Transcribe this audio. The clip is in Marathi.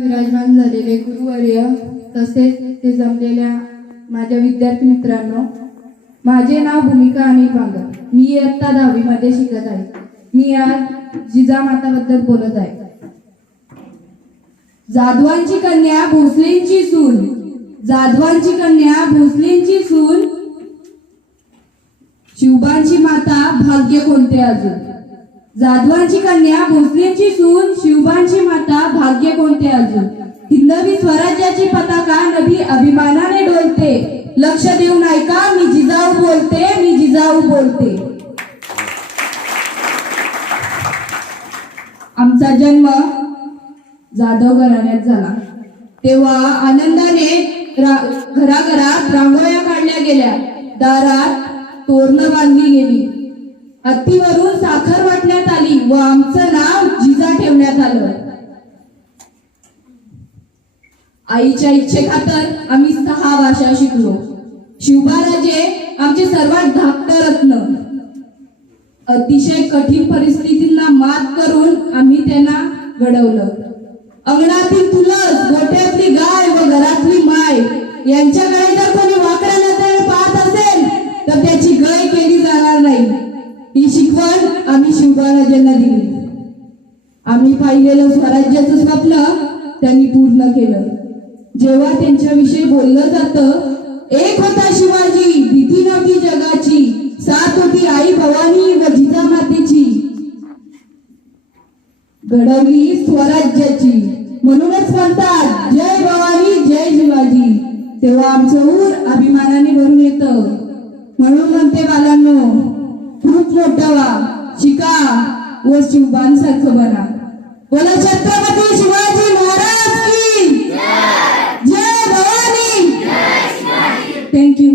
विराजमान झालेले गुरुवर्य तसेच ते जमलेल्या माझ्या विद्यार्थी मित्रांनो, माझे नाव भूमिका अनिल बांगर. मी इयत्ता 10वी मध्ये शिकत आहे. मी आज जिजामाताबद्दल बोलत आहे. जाधवांची कन्या भोसलेंची सून, जाधवांची कन्या भोसलेंची सून, शिवबांची माता भाग्य कोणते अजून. जाधवांची कन्या भोसलेंची सून, शिवबांची माता भाग्य कोणते अजून. हिंदवी स्वराज्याची पताका नभी अभिमानाने डोलते. लक्ष देऊन ऐका, मी जिजाऊ बोलते, मी जिजाऊ बोलते. आमचा जन्म जाधव घराण्यात झाला. तेव्हा आनंदाने घराघरात रांगोळ्या काढल्या गेल्या, दारात तोरणं बांधली गेली, हत्तीवरून साखर वाटण्यात आली व आमचं नाव जिजा ठेवण्यात आलं. आईच्या इच्छेखातर आम्ही 6 भाषा शिकलो. शिवबाराजे आमचे सर्वात धाकटे रत्न. अतिशय कठीण परिस्थितींना मात करून आम्ही त्यांना घडवलं. अंगणातील तुळस, गोठ्यातली गाय व घरातली माय यांच्याकडे जर कोणी वाकड्या नजरेने पाहत असेल तर त्याची गय केली जाणार नाही. ही शिकवण आम्ही शिवबाराजांना दिली. आम्ही पाहिलेलं स्वराज्याचं स्वप्न त्यांनी पूर्ण केलं. जेव्हा त्यांच्याविषयी बोललं जातं, एक होता शिवाजी, भीती नव्हती जगाची, साथ होती आई भवानी व जिजामातेची, घडवली स्वराज्याची, म्हणूनच म्हणतात जय भवानी जय शिवाजी. तेव्हा आमचं ऊर अभिमानाने भरून येतं. म्हणून म्हणते बालांनो, खूप मोठा व्हा, शिका व शिवबांसारखं बना. बोला छत्रपती शिवाजी महाराज की जय भवानी. थँक्यू.